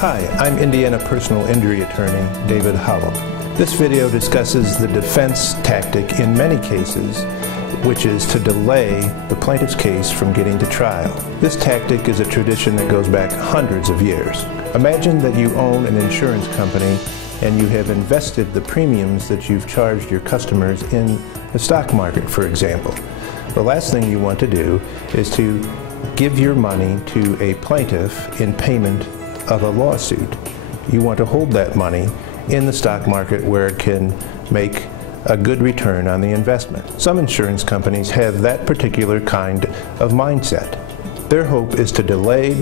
Hi, I'm Indiana personal injury attorney David Holub. This video discusses the defense tactic in many cases, which is to delay the plaintiff's case from getting to trial. This tactic is a tradition that goes back hundreds of years. Imagine that you own an insurance company and you have invested the premiums that you've charged your customers in the stock market, for example. The last thing you want to do is to give your money to a plaintiff in payment of a lawsuit. You want to hold that money in the stock market where it can make a good return on the investment. Some insurance companies have that particular kind of mindset. Their hope is to delay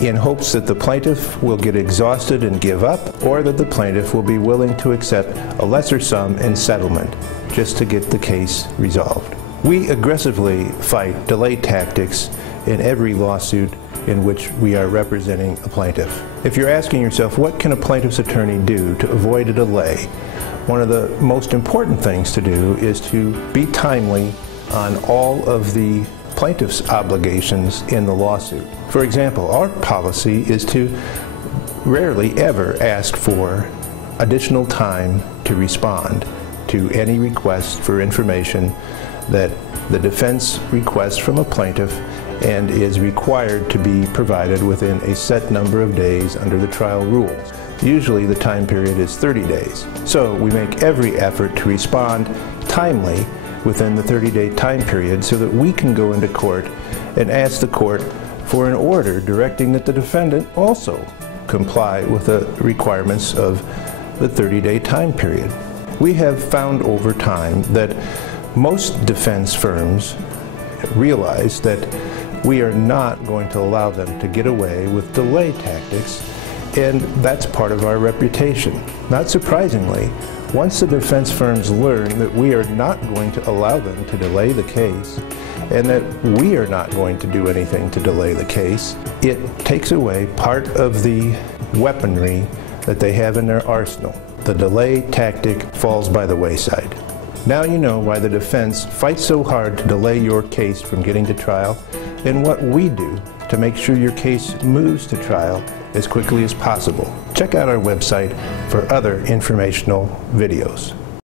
in hopes that the plaintiff will get exhausted and give up, or that the plaintiff will be willing to accept a lesser sum in settlement just to get the case resolved. We aggressively fight delay tactics in every lawsuit in which we are representing a plaintiff. If you're asking yourself, what can a plaintiff's attorney do to avoid a delay? One of the most important things to do is to be timely on all of the plaintiff's obligations in the lawsuit. For example, our policy is to rarely ever ask for additional time to respond to any request for information that the defense requests from a plaintiff and is required to be provided within a set number of days under the trial rules. Usually the time period is 30 days. So we make every effort to respond timely within the 30-day time period so that we can go into court and ask the court for an order directing that the defendant also comply with the requirements of the 30-day time period. We have found over time that most defense firms realize that we are not going to allow them to get away with delay tactics, and that's part of our reputation. Not surprisingly, once the defense firms learn that we are not going to allow them to delay the case, and that we are not going to do anything to delay the case, it takes away part of the weaponry that they have in their arsenal. The delay tactic falls by the wayside. Now you know why the defense fights so hard to delay your case from getting to trial, and what we do to make sure your case moves to trial as quickly as possible. Check out our website for other informational videos.